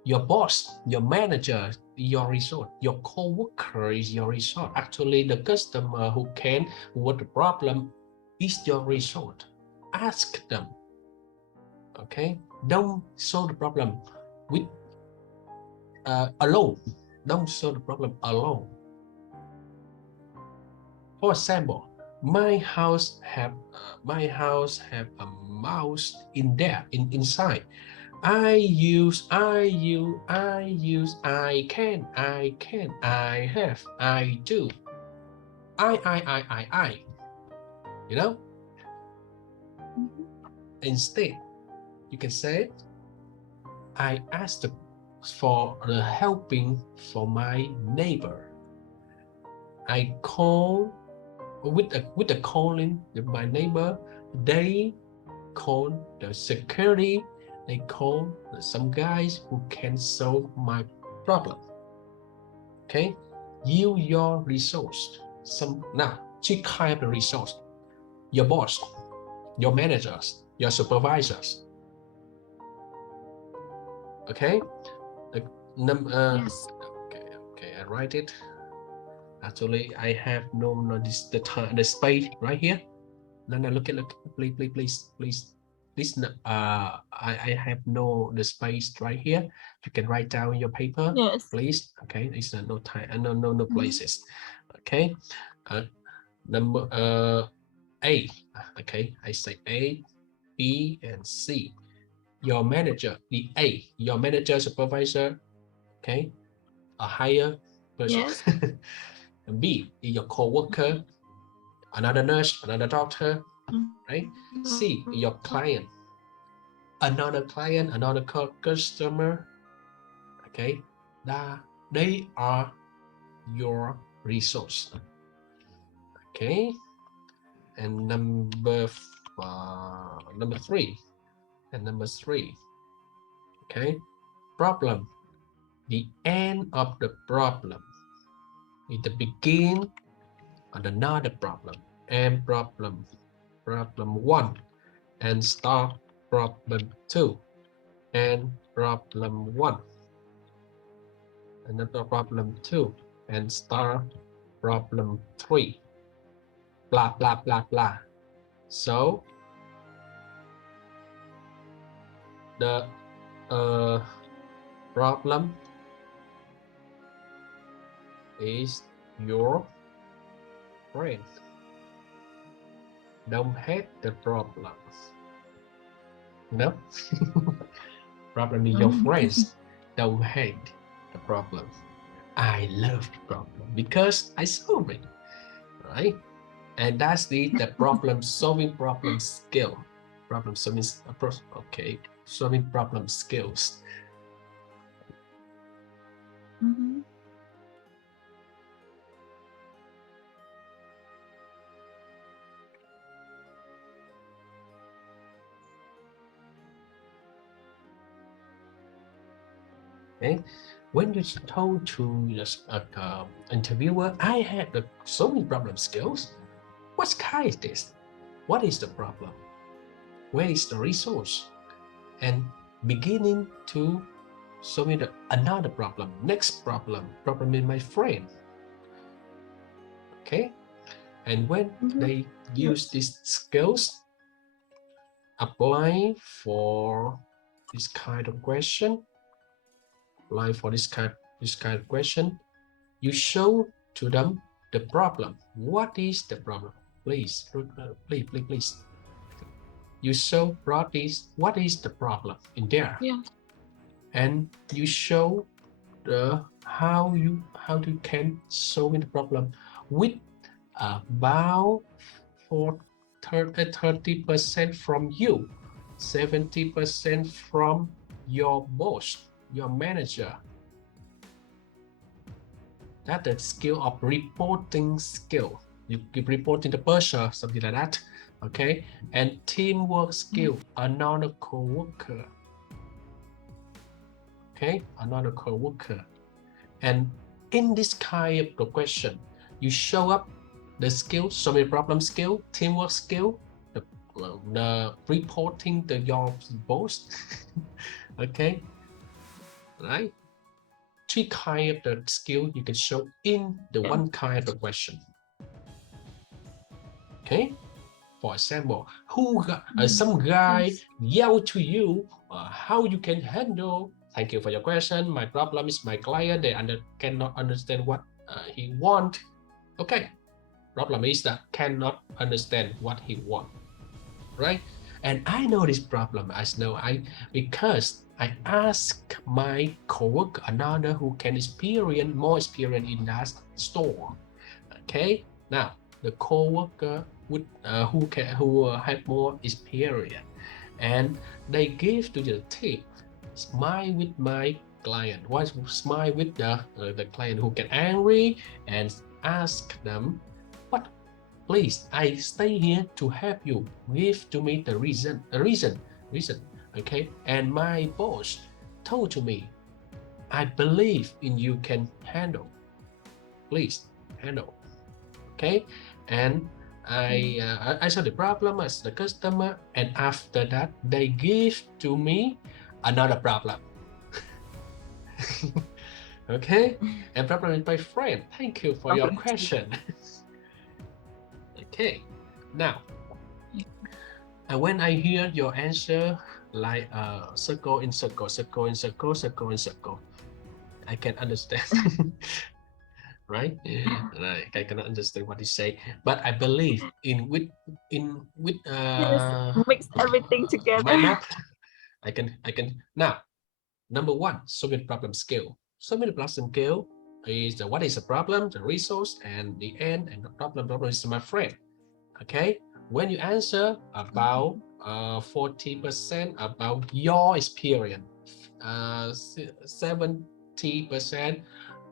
Your boss, your manager, your resource. Your co-worker is your resource. Actually, the customer who can, what the problem is your resource. Ask them. Okay, don't solve the problem with alone. Don't solve the problem alone. For example, my house have a mouse in there, inside. I can, I have, I do. I. You know? Instead, you can say, I asked for the helping for my neighbor. I call with the calling my neighbor. They call the security. They call some guys who can solve my problem. Okay, use your resource. Now, check kind of the resource. Your boss, your managers, your supervisors. Okay, the number. Yes. Okay, I write it. Actually, I have no the space right here. No, look, please. I have no the space right here. You can write down your paper, Yes. please. Okay, it's no time, no places. Okay, number A. Okay, I say A, B, and C. Your manager, the A, your manager, supervisor. Okay, a higher person. Yes. B is your co-worker, another nurse, another doctor, right? C is your client, another customer. Okay, they are your resource. Okay, and number three, And number 3, okay, problem, the end of the problem, in the begin of another problem, and problem 1, and start problem 2, and problem 1, another problem 2, and start problem 3, blah blah blah blah. So the problem is your friend. Don't hate the problem. No? Problem is your friends. Don't hate the problem. I love the problem because I solve it, right? And that's the problem solving skill. Problem solving, okay, solving problem skills. Okay, when you told to the interviewer, I had the solving problem skills. What kind is this? What is the problem? Where is the resource? And beginning to solving another problem, next problem in my friend. Okay, and when they use these skills, apply for this kind of question, you show to them the problem. What is the problem? Please. You show broadly what is the problem in there. Yeah. And you show how you can solve the problem with about 30% from you, 70% from your boss, your manager. That's the skill of reporting skill. You give reporting the pressure, something like that. Okay, and teamwork skill, another co-worker. Okay, another co-worker. And in this kind of question, you show up the skill, solving problem skill, teamwork skill, the reporting to your boss. Okay, right? 3 kind of the skill you can show in the one kind of question. Okay, for example, some guy yell to you how you can handle. Thank you for your question. My problem is my client, they cannot understand what he want. Okay, problem is that cannot understand what he want, right? And I know this problem. Because I ask my coworker, another who can more experience in that store. Okay, now the coworker would who have more experience, and they give to the tip. Smile with my client. Why smile with the client who get angry and ask them, "What? Please, I stay here to help you. Give to me the reason. Okay?" And my boss told to me, "I believe in you can handle. Please handle." Okay, and I saw the problem as the customer, and after that they give to me another problem. Okay, and problem is my friend. Thank you for your question. Okay, now when I hear your answer like circle in circle, I can understand. Right? Right, I cannot understand what you say, but I believe with mix everything together. my map. I can now. Number 1, solving problem skill. Solving the problem skill is what is the problem, the resource, and the end, and the problem is my friend. Okay, when you answer about 40% about your experience, 70%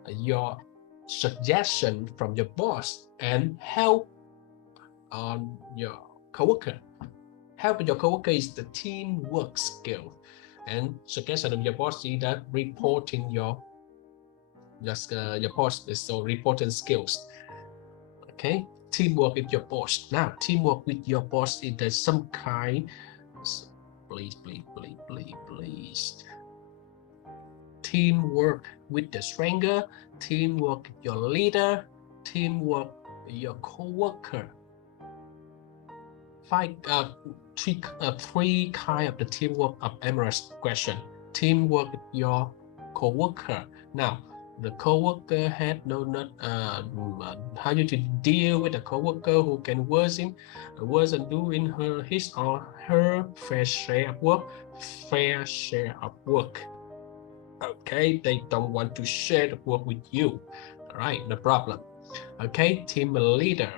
your suggestion from your boss, and help on your coworker, Helping your coworker is the teamwork skill. And suggestion of your boss is that reporting your boss is so reporting skills. Okay, teamwork with your boss. Now, teamwork with your boss is there some kind. Please. Teamwork with the stranger, teamwork with your leader, teamwork with your co-worker. Three kind of the teamwork of Emirates question. Teamwork with your co-worker. Now, the co-worker had how you to deal with a co-worker who can worsen do in his or her fair share of work. Okay, they don't want to share the work with you. All right, no problem. Okay, team leader.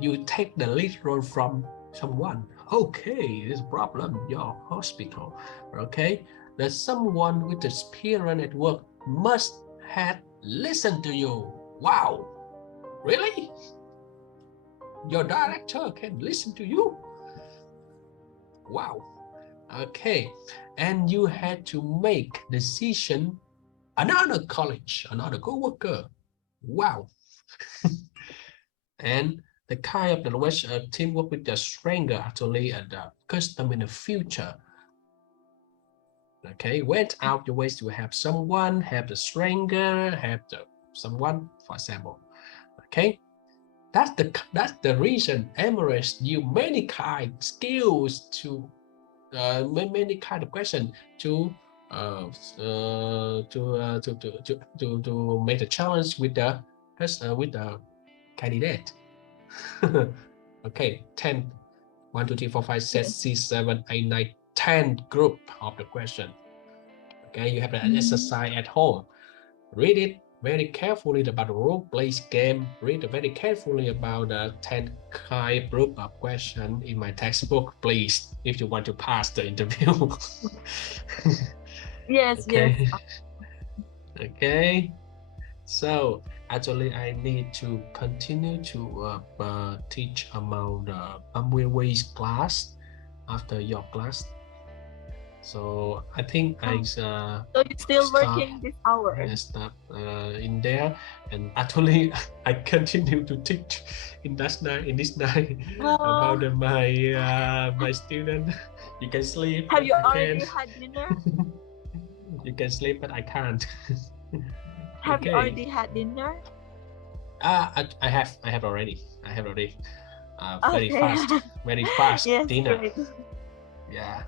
You take the lead role from someone. Okay, this problem, your hospital. Okay, there's someone with experience at work must have listened to you. Wow, really? Your director can listen to you? Wow. Okay, and you had to make decision. Another college, another co-worker. Wow. And the kind of the teamwork with the stranger actually and the custom in the future. Okay, went out your ways to have someone, have the stranger, have the someone, for example. Okay, that's the reason Emirates use many kind of skills to many kind of question to make a challenge with the candidate. Okay, 10, 1, 2, 3, 4, 5, 6, 7, 8, 9, 10 group of the question. Okay, you have an exercise at home. Read it very carefully about the role play game. Read very carefully about the 10 kind group of question in my textbook, please, if you want to pass the interview. Yes, okay. yes. Okay. So actually, I need to continue to teach about the ways class after your class. So I think so you're still working this hour? I start in there, and actually I continue to teach in this night about my student. You can sleep. Have you already had dinner? You can sleep, but I can't. Have you already had dinner? I have already. Very fast Yes, dinner. great. Yeah.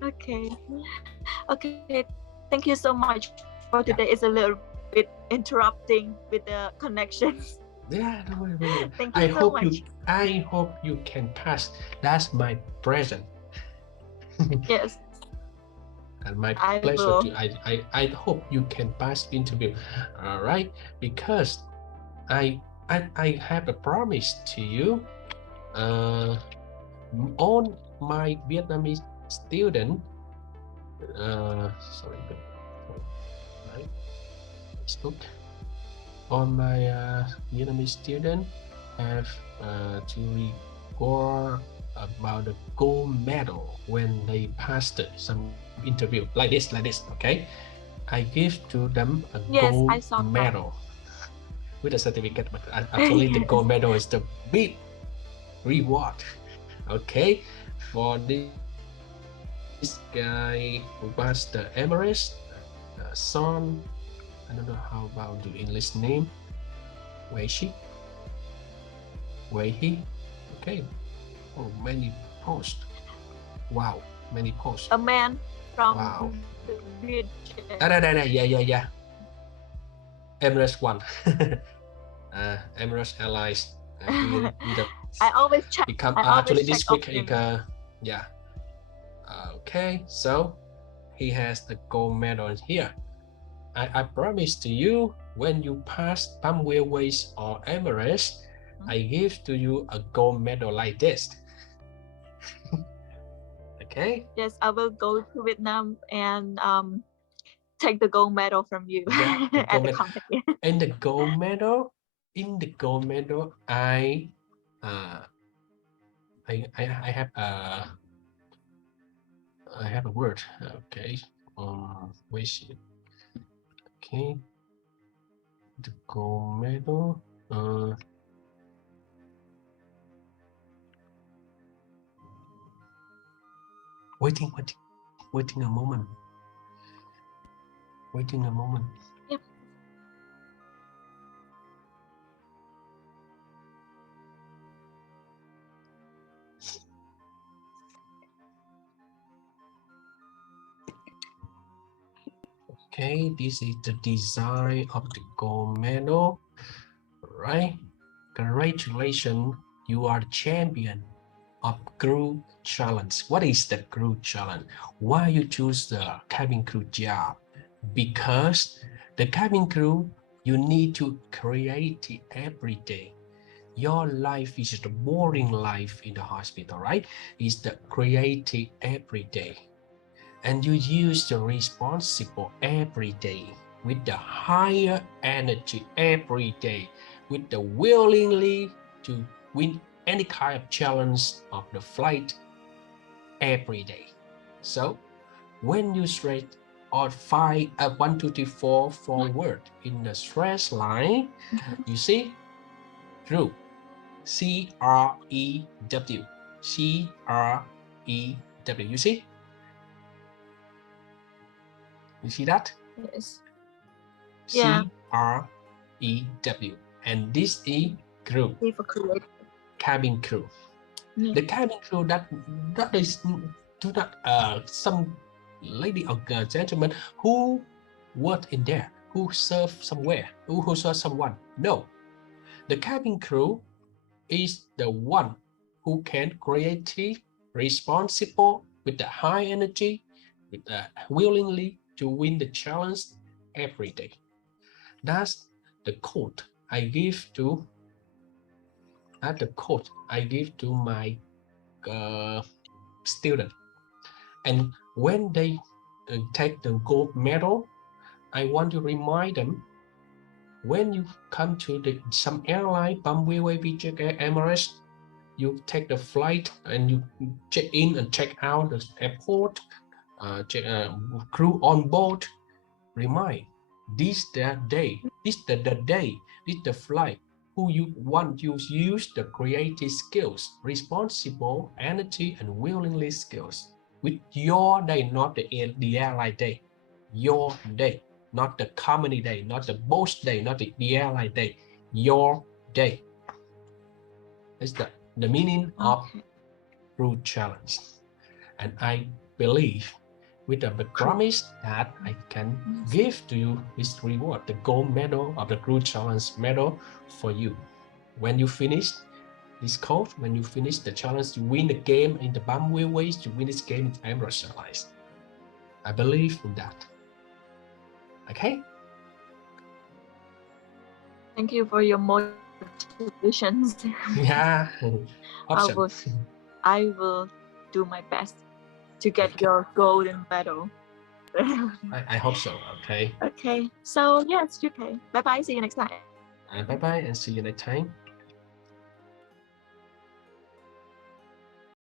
Okay. Thank you so much for today. It's a little bit interrupting with the connections. Yeah, don't worry. Thank you so much. I hope you can pass. That's my present. Yes. And my pleasure to I hope you can pass the interview. All right, because I have a promise to you. On my Vietnamese student, right? Facebook. On my Vietnamese student have to record about the gold medal when they passed some interview like this, okay? I give to them a gold medal with a certificate, but actually the gold medal is the big reward, okay, for this guy who passed the Emirates. Son, I don't know how about the English name. Where is he? Okay. Oh, many posts. Wow, many posts. A man from yeah. Emirates one. Emirates Airlines. I always check. Become actually this week. Yeah. Okay, so he has the gold medal here. I promise to you, when you pass Bamboo Airways or Emirates, I give to you a gold medal like this. Okay? Yes, I will go to Vietnam and take the gold medal from you at the company. In the gold medal, I I have a word. Okay. Wait. Okay. The gold medal. Waiting a moment. Waiting a moment. Yep. Okay, this is the design of the gold medal, right? Congratulations, you are the champion of crew challenge. What is the crew challenge? Why you choose the cabin crew job? Because the cabin crew, you need to create it every day. Your life is the boring life in the hospital, right? It's the creative every day. And you use the responsible every day with the higher energy every day, with the willingly to win any kind of challenge of the flight every day. So when you straight or 1, 2, 3, 4 forward in the stress line, you see crew, C-R-E-W, C-R-E-W, you see? You see that? Yes. Yeah. C-R-E-W. And this is crew. Cabin crew. Yeah. The cabin crew that is do not some lady or gentleman who work in there, who serve somewhere, who serve someone. No. The cabin crew is the one who can creative, responsible, with the high energy, with the willingly to win the challenge every day. That's the quote I give to. That's the quote I give to my student. And when they take the gold medal, I want to remind them, when you come to some airline, Bamboo, Emirates, you take the flight and you check in and check out the airport, crew on board. Remind, this the day, this the day, this the flight. Who you want to use the creative skills, responsible, energy, and willingly skills with your day, not the airline day. Your day, not the company day, not the boss day, not the airline day. Your day. That's the meaning of crew challenge. And I believe with the promise that I can give to you this reward, the gold medal of the crew challenge medal for you. When you finish this code, when you finish the challenge, you win the game in the Bamboo Airways, you win this game in Emirates Airlines. I believe in that. Okay? Thank you for your motivations. Yeah. Awesome. I will do my best to get your golden medal. I hope so. Okay. Okay. So yes, okay. Bye bye. See you next time. Bye bye and see you next time.